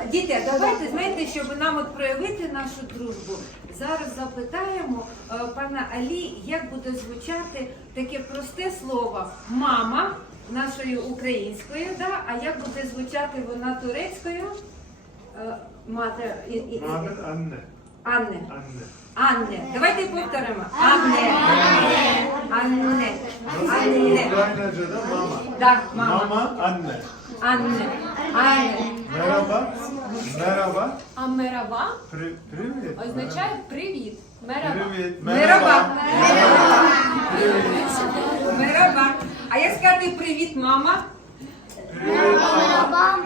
Діти, давайте, знаєте, щоб нам от проявити нашу дружбу, зараз запитаємо пана Алі, як буде звучати таке просте слово «мама» нашою українською, да? А як буде звучати вона турецькою? Мати... Мати Анне. Анне. Анне. Анне. Давайте повторимо. Анне. Анне. Анне. Ukraynaca'da mama. Да, мама. Mama anne. Анне. Анне. Merhaba. Merhaba. А мераба Привет. означає привіт. Мераба. Привет. Мераба. Привет. Мераба. А як сказати привіт, мама? Merhaba.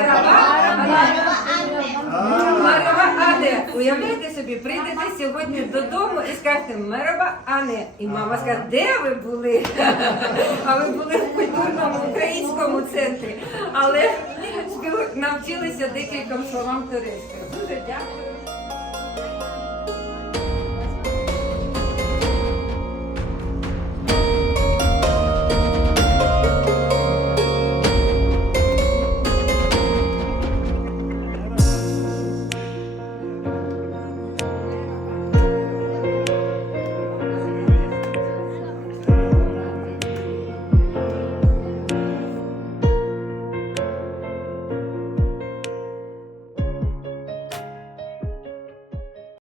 Мераба Ане. Уявляєте собі, прийдете сьогодні додому і скажете Мераба Ане. І мама скаже, де ви були? А ви були в культурному українському центрі. Але навчилися декільком словам турецькою. Дуже дякую.